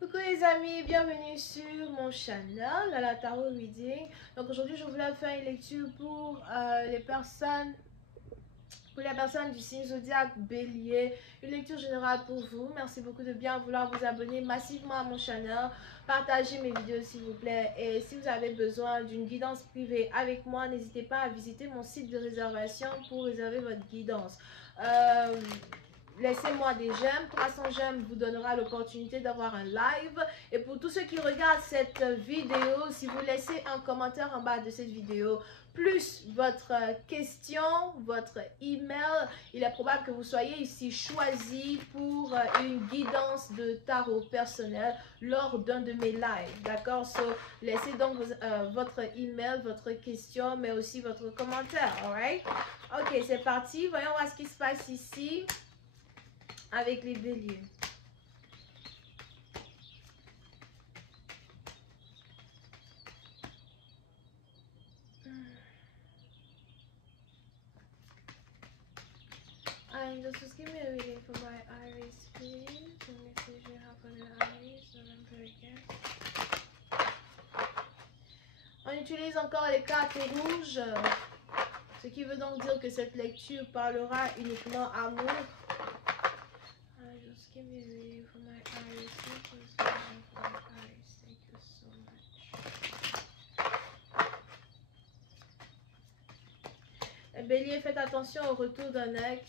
Coucou les amis, bienvenue sur mon channel, la Tarot Reading. Donc aujourd'hui je voulais faire une lecture pour les personnes du signe zodiaque Bélier, une lecture générale pour vous. Merci beaucoup de bien vouloir vous abonner massivement à mon channel, partagez mes vidéos s'il vous plaît, et si vous avez besoin d'une guidance privée avec moi, n'hésitez pas à visiter mon site de réservation pour réserver votre guidance. Laissez-moi des j'aime, 300 j'aime vous donnera l'opportunité d'avoir un live. Et pour tous ceux qui regardent cette vidéo, si vous laissez un commentaire en bas de cette vidéo, plus votre question, votre email, il est probable que vous soyez ici choisi pour une guidance de tarot personnel lors d'un de mes lives. D'accord? So, laissez donc votre email, votre question, mais aussi votre commentaire. Alright? Ok, c'est parti. Voyons voir ce qui se passe ici avec les béliers. Angels, just give me a reading for my iris, please. Let me see if you have an iris. November again. On utilise encore les cartes rouges, ce qui veut donc dire que cette lecture parlera uniquement amour. Just give me a reading for my iris. Thank you so much for my iris. Thank you so much. Les béliers, faites attention au retour d'un ex.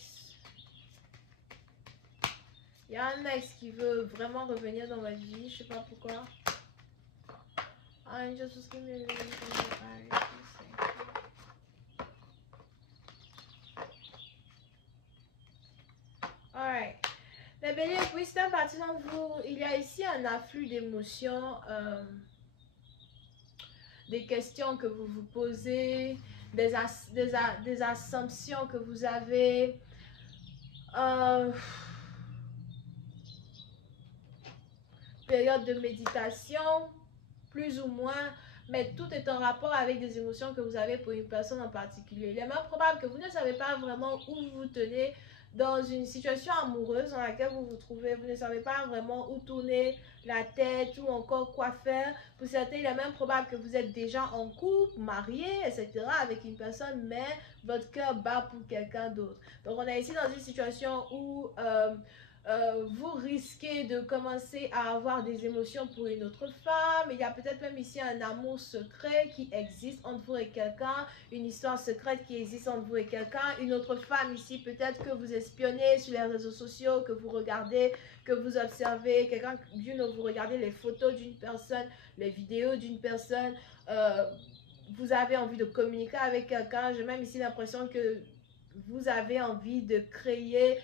Il y a un ex qui veut vraiment revenir dans votre vie, je sais pas pourquoi. Just give me a reading for my iris. Thank you. Alright. Les béliers, puis c'est un parti d'entre vous. Il y a ici un afflux d'émotions, des questions que vous vous posez, des assumptions que vous avez. Période de méditation, plus ou moins, mais tout est en rapport avec des émotions que vous avez pour une personne en particulier. Il est même probable que vous ne savez pas vraiment où vous vous tenez dans une situation amoureuse dans laquelle vous vous trouvez. Vous ne savez pas vraiment où tourner la tête ou encore quoi faire. Pour certains, il est même probable que vous êtes déjà en couple, marié, etc. avec une personne, mais votre cœur bat pour quelqu'un d'autre. Donc, on est ici dans une situation où vous risquez de commencer à avoir des émotions pour une autre femme. Il y a peut-être même ici un amour secret qui existe entre vous et quelqu'un, une histoire secrète qui existe entre vous et quelqu'un, une autre femme ici peut-être que vous espionnez sur les réseaux sociaux, que vous regardez, que vous observez, quelqu'un, vous regardez les photos d'une personne, les vidéos d'une personne, vous avez envie de communiquer avec quelqu'un. J'ai même ici l'impression que vous avez envie de créer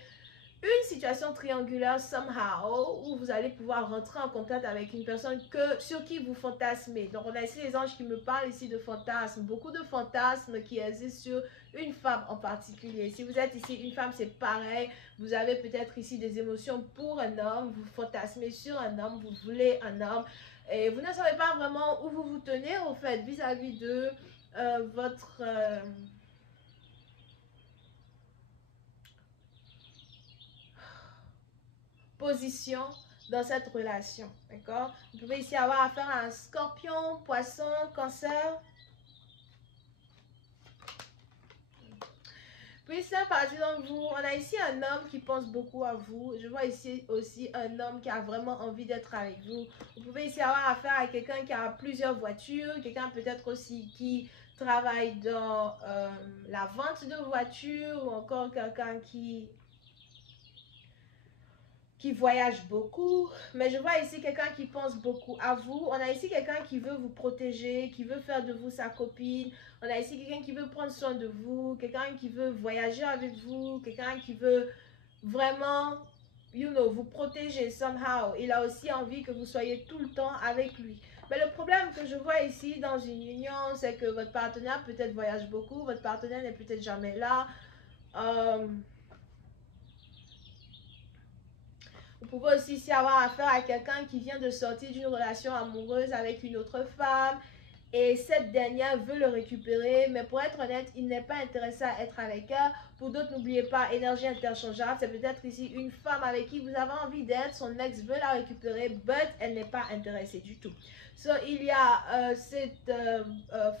une situation triangulaire somehow où vous allez pouvoir rentrer en contact avec une personne sur qui vous fantasmez. Donc on a ici les anges qui me parlent ici de fantasmes, beaucoup de fantasmes qui existent sur une femme en particulier. Si vous êtes ici une femme, c'est pareil, vous avez peut-être ici des émotions pour un homme, vous fantasmez sur un homme, vous voulez un homme et vous ne savez pas vraiment où vous vous tenez au fait vis-à-vis de votre position dans cette relation, d'accord? Vous pouvez ici avoir affaire à un scorpion, poisson, cancer. Puis ça, par exemple, on a ici un homme qui pense beaucoup à vous. Je vois ici aussi un homme qui a vraiment envie d'être avec vous. Vous pouvez ici avoir affaire à quelqu'un qui a plusieurs voitures, quelqu'un peut-être aussi qui travaille dans la vente de voitures ou encore quelqu'un qui voyage beaucoup, mais je vois ici quelqu'un qui pense beaucoup à vous. On a ici quelqu'un qui veut vous protéger, qui veut faire de vous sa copine. On a ici quelqu'un qui veut prendre soin de vous, quelqu'un qui veut voyager avec vous, quelqu'un qui veut vraiment, vous protéger somehow. Il a aussi envie que vous soyez tout le temps avec lui. Mais le problème que je vois ici dans une union, c'est que votre partenaire peut-être voyage beaucoup, votre partenaire n'est peut-être jamais là. Vous pouvez aussi avoir affaire à quelqu'un qui vient de sortir d'une relation amoureuse avec une autre femme et cette dernière veut le récupérer, mais pour être honnête, il n'est pas intéressé à être avec elle. Pour d'autres, n'oubliez pas, énergie interchangeable, c'est peut-être ici une femme avec qui vous avez envie d'être, son ex veut la récupérer, but elle n'est pas intéressée du tout. So, il y a cette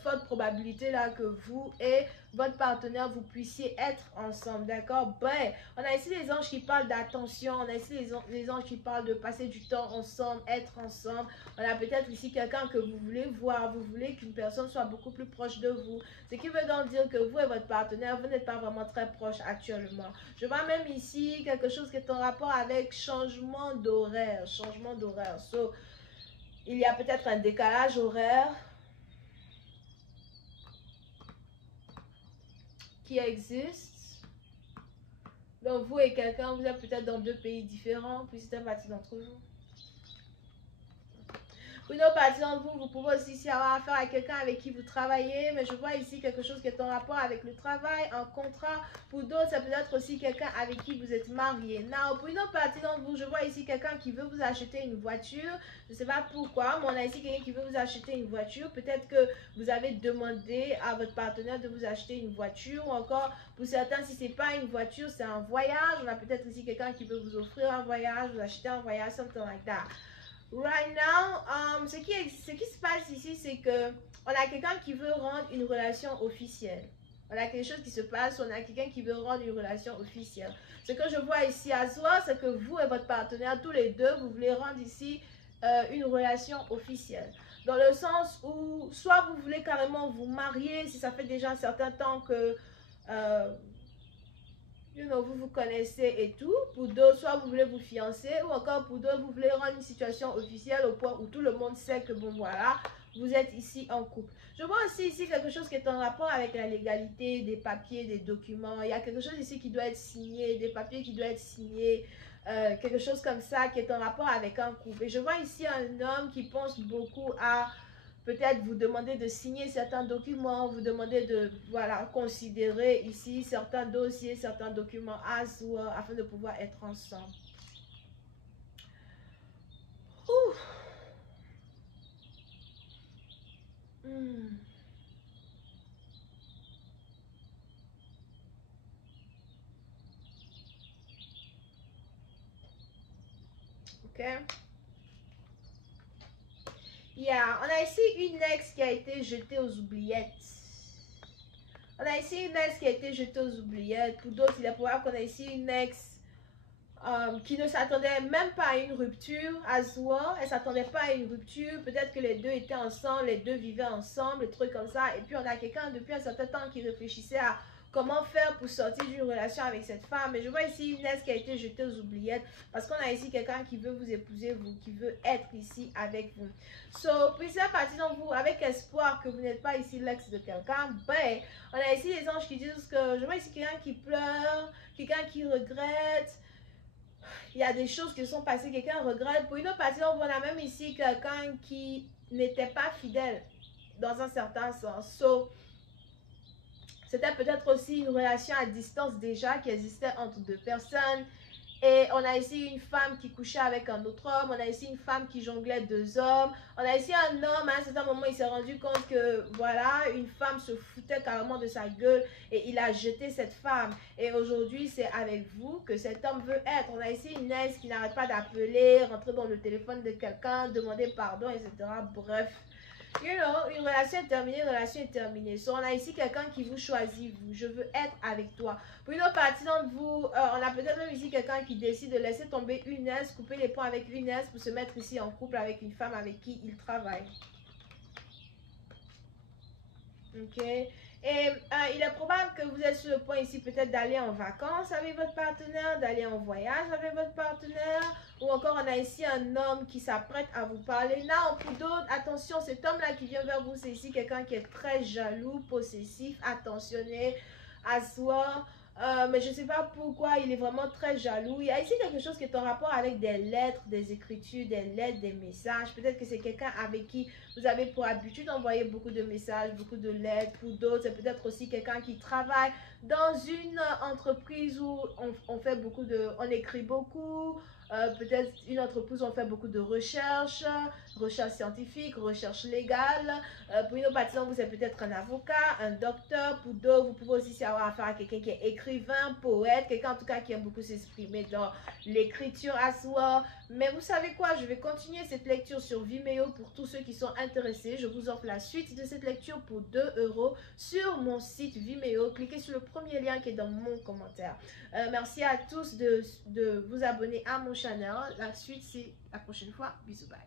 forte probabilité là que vous et votre partenaire, vous puissiez être ensemble, d'accord? Ben, on a ici les anges qui parlent d'attention, on a ici les anges qui parlent de passer du temps ensemble, être ensemble. On a peut-être ici quelqu'un que vous voulez voir, vous voulez qu'une personne soit beaucoup plus proche de vous. Ce qui veut donc dire que vous et votre partenaire, vous n'êtes pas vraiment très proches actuellement. Je vois même ici quelque chose qui est en rapport avec changement d'horaire, changement d'horaire. So, il y a peut-être un décalage horaire qui existe. Donc, vous et quelqu'un, vous êtes peut-être dans deux pays différents, puis c'est un parti d'entre vous. Pour une autre partie d'entre vous, vous pouvez aussi avoir affaire à quelqu'un avec qui vous travaillez, mais je vois ici quelque chose qui est en rapport avec le travail, un contrat. Pour d'autres, ça peut être aussi quelqu'un avec qui vous êtes marié. Now, pour une autre partie d'entre vous, je vois ici quelqu'un qui veut vous acheter une voiture. Je ne sais pas pourquoi, mais on a ici quelqu'un qui veut vous acheter une voiture. Peut-être que vous avez demandé à votre partenaire de vous acheter une voiture, ou encore, pour certains, si ce n'est pas une voiture, c'est un voyage. On a peut-être ici quelqu'un qui veut vous offrir un voyage, vous acheter un voyage, something like that. Right now, ce qui se passe ici, c'est que on a quelqu'un qui veut rendre une relation officielle. On a quelque chose qui se passe, on a quelqu'un qui veut rendre une relation officielle. Ce que je vois ici à soi, c'est que vous et votre partenaire, tous les deux, vous voulez rendre ici une relation officielle. Dans le sens où, soit vous voulez carrément vous marier, si ça fait déjà un certain temps que vous vous connaissez et tout. Pour d'autres, soit vous voulez vous fiancer, ou encore pour d'autres, vous voulez rendre une situation officielle au point où tout le monde sait que, bon voilà, vous êtes ici en couple. Je vois aussi ici quelque chose qui est en rapport avec la légalité, des papiers, des documents. Il y a quelque chose ici qui doit être signé, des papiers qui doivent être signés, quelque chose comme ça qui est en rapport avec un couple. Et je vois ici un homme qui pense beaucoup à peut-être vous demander de signer certains documents, vous demander de considérer ici certains dossiers, certains documents à soi afin de pouvoir être ensemble. Ok. Yeah, on a ici une ex qui a été jetée aux oubliettes. On a ici une ex qui a été jetée aux oubliettes. Pour d'autres, il est probable qu'on a ici une ex qui ne s'attendait même pas à une rupture à soi. Elle ne s'attendait pas à une rupture. Peut-être que les deux étaient ensemble, les deux vivaient ensemble, des trucs comme ça. Et puis on a quelqu'un depuis un certain temps qui réfléchissait à comment faire pour sortir d'une relation avec cette femme. Et je vois ici une ex qui a été jetée aux oubliettes parce qu'on a ici quelqu'un qui veut vous épouser, vous, qui veut être ici avec vous. So, plusieurs parties d'entre vous, avec espoir que vous n'êtes pas ici l'ex de quelqu'un, ben, on a ici les anges qui disent que je vois ici quelqu'un qui pleure, quelqu'un qui regrette. Il y a des choses qui sont passées, quelqu'un regrette. Pour une autre partie, on a même ici quelqu'un qui n'était pas fidèle dans un certain sens. So, c'était peut-être aussi une relation à distance déjà qui existait entre deux personnes. Et on a ici une femme qui couchait avec un autre homme. On a ici une femme qui jonglait deux hommes. On a ici un homme, à un certain moment, il s'est rendu compte que, voilà, une femme se foutait carrément de sa gueule et il a jeté cette femme. Et aujourd'hui, c'est avec vous que cet homme veut être. On a ici une ex qui n'arrête pas d'appeler, rentrer dans le téléphone de quelqu'un, demander pardon, etc. Bref. Une relation est terminée, une relation est terminée. So, on a ici quelqu'un qui vous choisit, vous. Je veux être avec toi. Pour une autre partie d'entre vous, on a peut-être même ici quelqu'un qui décide de laisser tomber une ex, couper les ponts avec une ex pour se mettre ici en couple avec une femme avec qui il travaille. Ok. Et il est probable que vous êtes sur le point ici peut-être d'aller en vacances avec votre partenaire, d'aller en voyage avec votre partenaire, ou encore on a ici un homme qui s'apprête à vous parler. Non, pour d'autres, attention, cet homme-là qui vient vers vous, c'est ici quelqu'un qui est très jaloux, possessif, attentionné à soi. Mais je ne sais pas pourquoi il est vraiment très jaloux. Il y a ici quelque chose qui est en rapport avec des lettres, des écritures, des lettres, des messages. Peut-être que c'est quelqu'un avec qui vous avez pour habitude d'envoyer beaucoup de messages, beaucoup de lettres. Pour d'autres, c'est peut-être aussi quelqu'un qui travaille dans une entreprise où on fait beaucoup de... On écrit beaucoup. peut-être une entreprise où on fait beaucoup de recherches, recherche scientifique, recherche légale. Pour une autre partie, vous êtes peut-être un avocat, un docteur. Pour d'autres, vous pouvez aussi avoir affaire à quelqu'un qui est écrivain, poète, quelqu'un en tout cas qui aime beaucoup s'exprimer dans l'écriture à soi. Mais vous savez quoi, je vais continuer cette lecture sur Vimeo pour tous ceux qui sont intéressés. Je vous offre la suite de cette lecture pour 2 € sur mon site Vimeo. Cliquez sur le premier lien qui est dans mon commentaire. Merci à tous de vous abonner à mon channel. La suite, c'est la prochaine fois. Bisous, bye.